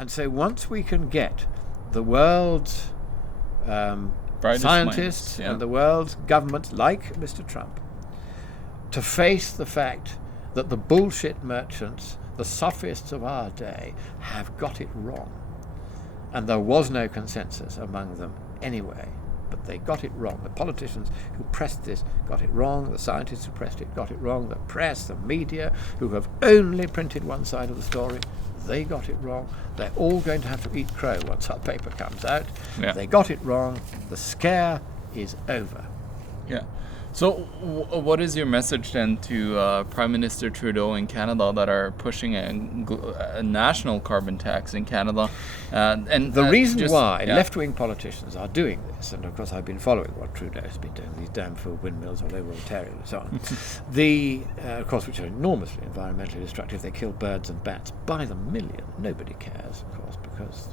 And so once we can get the world's scientists and the world's governments, like Mr. Trump, to face the fact that the bullshit merchants, the sophists of our day, have got it wrong. And there was no consensus among them anyway, but they got it wrong. The politicians who pressed this got it wrong. The scientists who pressed it got it wrong. The press, the media, who have only printed one side of the story, they got it wrong. They're all going to have to eat crow once our paper comes out. Yeah. They got it wrong. The scare is over. Yeah. So what is your message then to Prime Minister Trudeau in Canada that are pushing a national carbon tax in Canada? And the reason why left-wing politicians are doing this, and of course I've been following what Trudeau has been doing, these damn fool windmills all over Ontario and so on, of course, which are enormously environmentally destructive. They kill birds and bats by the million. Nobody cares, of course, because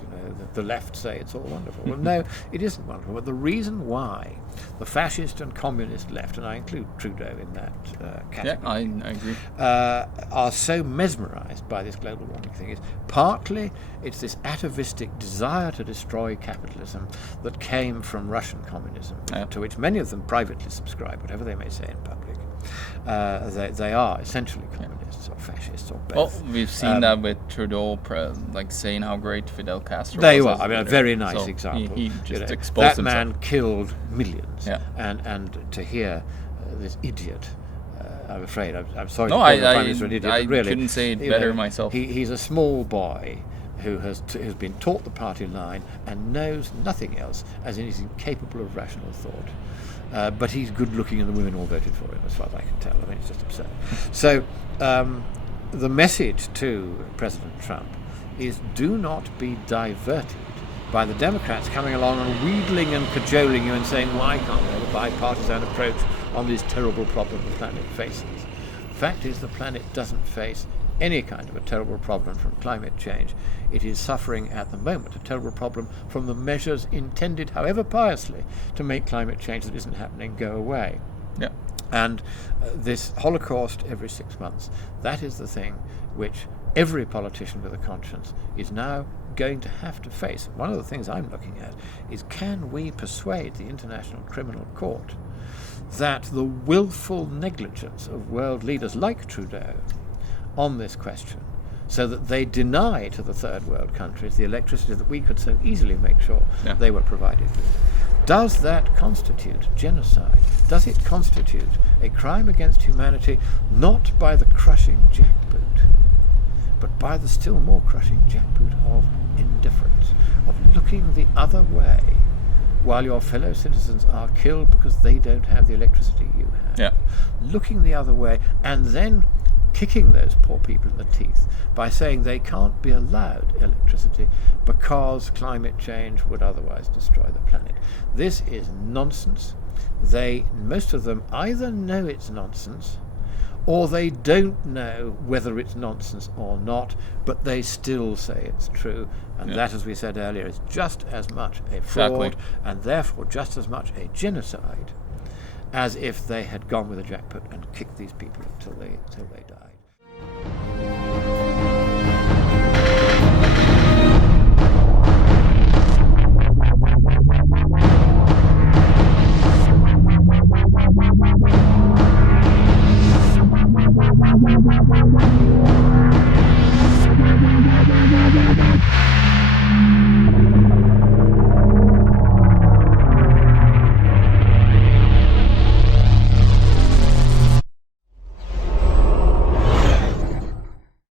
the left say it's all wonderful. Well, no, it isn't wonderful. But the reason why the fascist and communist left, and I include Trudeau in that category, I agree, are so mesmerised by this global warming thing is partly it's this atavistic desire to destroy capitalism that came from Russian communism, to which many of them privately subscribe, whatever they may say in public. They are essentially communists or fascists or both. Well, we've seen that with Trudeau, saying how great Fidel Castro was. There you are. I mean, a very nice example. He just exposed that man himself. killed millions. Yeah. And to hear this idiot, I'm afraid, I'm sorry no, to call the Prime Minister an idiot, I but really, couldn't say it better myself. He's a small boy who has been taught the party line and knows nothing else, as in he's incapable of rational thought. But he's good looking and the women all voted for him, as far as I can tell. I mean, it's just absurd. So the message to President Trump is do not be diverted by the Democrats coming along and wheedling and cajoling you and saying, why can't we have a bipartisan approach on this terrible problem the planet faces? The fact is the planet doesn't face any kind of a terrible problem from climate change. It is suffering at the moment a terrible problem from the measures intended, however piously, to make climate change that isn't happening go away. Yeah. And this Holocaust every 6 months, that is the thing which every politician with a conscience is now going to have to face. One of the things I'm looking at is, can we persuade the International Criminal Court that the willful negligence of world leaders like Trudeau on this question, so that they deny to the third world countries the electricity that we could so easily make sure they were provided with. Does that constitute genocide? Does it constitute a crime against humanity, not by the crushing jackboot, but by the still more crushing jackboot of indifference, of looking the other way while your fellow citizens are killed because they don't have the electricity you have? Yeah. Looking the other way and then kicking those poor people in the teeth by saying they can't be allowed electricity because climate change would otherwise destroy the planet. This is nonsense. Most of them either know it's nonsense or they don't know whether it's nonsense or not, but they still say it's true. And that, as we said earlier, is just as much a fraud and therefore just as much a genocide as if they had gone with a jackpot and kicked these people until they die.